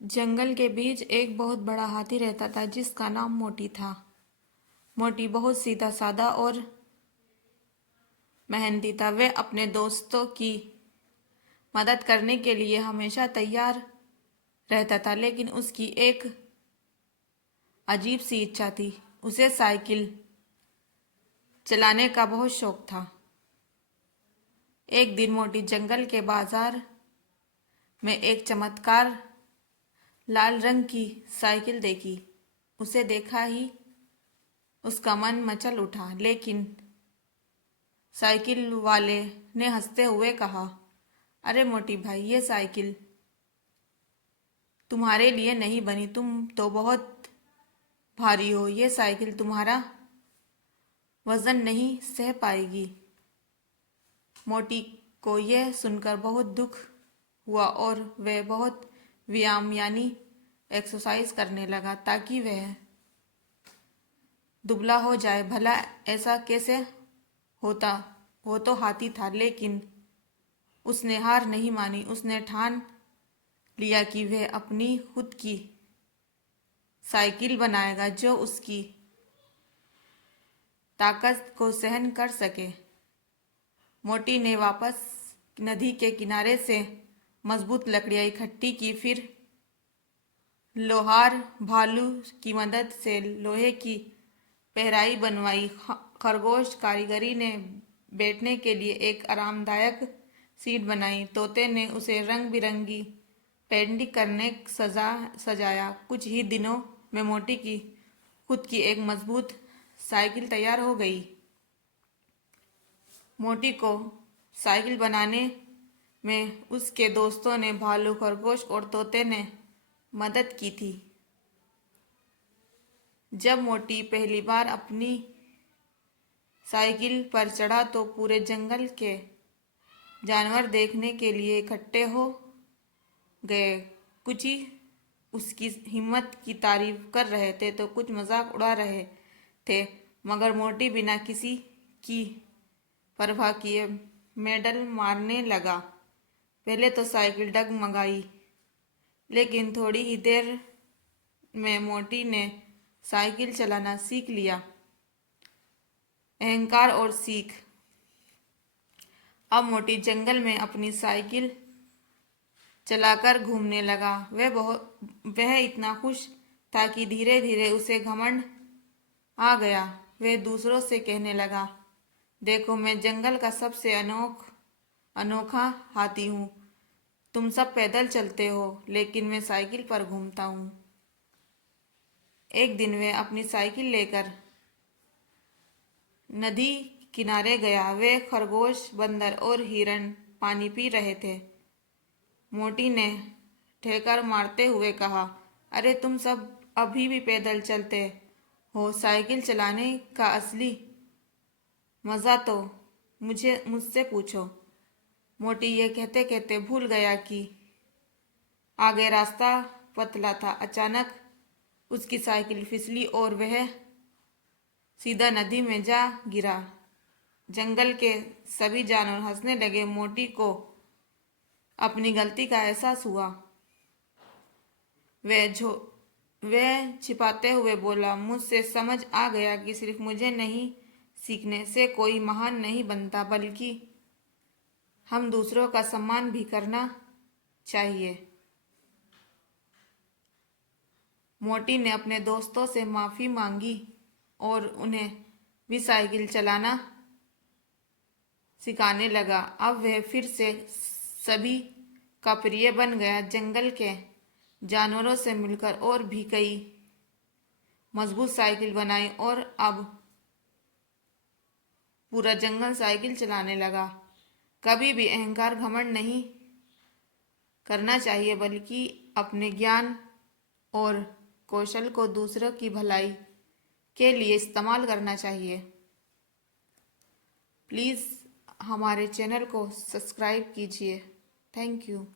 जंगल के बीच एक बहुत बड़ा हाथी रहता था जिसका नाम मोटी था। मोटी बहुत सीधा साधा और मेहनती था। वह अपने दोस्तों की मदद करने के लिए हमेशा तैयार रहता था, लेकिन उसकी एक अजीब सी इच्छा थी। उसे साइकिल चलाने का बहुत शौक था। एक दिन मोटी जंगल के बाजार में एक चमत्कार लाल रंग की साइकिल देखी। उसे देखा ही उसका मन मचल उठा, लेकिन साइकिल वाले ने हंसते हुए कहा, अरे मोटी भाई, ये साइकिल तुम्हारे लिए नहीं बनी। तुम तो बहुत भारी हो। ये साइकिल तुम्हारा वजन नहीं सह पाएगी। मोटी को यह सुनकर बहुत दुख हुआ और वह बहुत व्यायाम यानी एक्सरसाइज करने लगा ताकि वह दुबला हो जाए। भला ऐसा कैसे होता? वो तो हाथी था, लेकिन उसने हार नहीं मानी। उसने ठान लिया कि वह अपनी खुद की साइकिल बनाएगा जो उसकी ताकत को सहन कर सके। मोटी ने वापस नदी के किनारे से मजबूत लकड़ियां इकट्ठी की, फिर लोहार भालू की मदद से लोहे की पहराई बनवाई। खरगोश कारीगरी ने बैठने के लिए एक आरामदायक सीट बनाई। तोते ने उसे रंग बिरंगी पेंटिंग करने सजाया। कुछ ही दिनों में मोटी की खुद की एक मजबूत साइकिल तैयार हो गई। मोटी को साइकिल बनाने में उसके दोस्तों ने, भालू, खरगोश और तोते ने मदद की थी। जब मोटी पहली बार अपनी साइकिल पर चढ़ा तो पूरे जंगल के जानवर देखने के लिए इकट्ठे हो गए। कुछ ही उसकी हिम्मत की तारीफ कर रहे थे तो कुछ मजाक उड़ा रहे थे, मगर मोटी बिना किसी की परवाह किए मेडल मारने लगा। पहले तो साइकिल डगमगाई, लेकिन थोड़ी ही देर में मोटी ने साइकिल चलाना सीख लिया। अहंकार और सीख। अब मोटी जंगल में अपनी साइकिल चलाकर घूमने लगा। वह इतना खुश था कि धीरे धीरे उसे घमंड आ गया। वह दूसरों से कहने लगा, देखो, मैं जंगल का सबसे अनोखा हाथी हूँ। तुम सब पैदल चलते हो, लेकिन मैं साइकिल पर घूमता हूँ। एक दिन वह अपनी साइकिल लेकर नदी किनारे गया। वे खरगोश, बंदर और हिरण पानी पी रहे थे। मोटी ने ठेकर मारते हुए कहा, अरे तुम सब अभी भी पैदल चलते हो। साइकिल चलाने का असली मजा तो मुझसे पूछो। मोटी ये कहते कहते भूल गया कि आगे रास्ता पतला था। अचानक उसकी साइकिल फिसली और वह सीधा नदी में जा गिरा। जंगल के सभी जानवर हंसने लगे। मोटी को अपनी गलती का एहसास हुआ। वह छिपाते हुए बोला, मुझसे समझ आ गया कि सिर्फ मुझे नहीं सीखने से कोई महान नहीं बनता, बल्कि हम दूसरों का सम्मान भी करना चाहिए। मोटी ने अपने दोस्तों से माफी मांगी और उन्हें भी साइकिल चलाना सिखाने लगा। अब वह फिर से सभी का प्रिय बन गया। जंगल के जानवरों से मिलकर और भी कई मजबूत साइकिल बनाई और अब पूरा जंगल साइकिल चलाने लगा। कभी भी अहंकार घमंड नहीं करना चाहिए, बल्कि अपने ज्ञान और कौशल को दूसरों की भलाई के लिए इस्तेमाल करना चाहिए। प्लीज़ हमारे चैनल को सब्सक्राइब कीजिए। Thank you.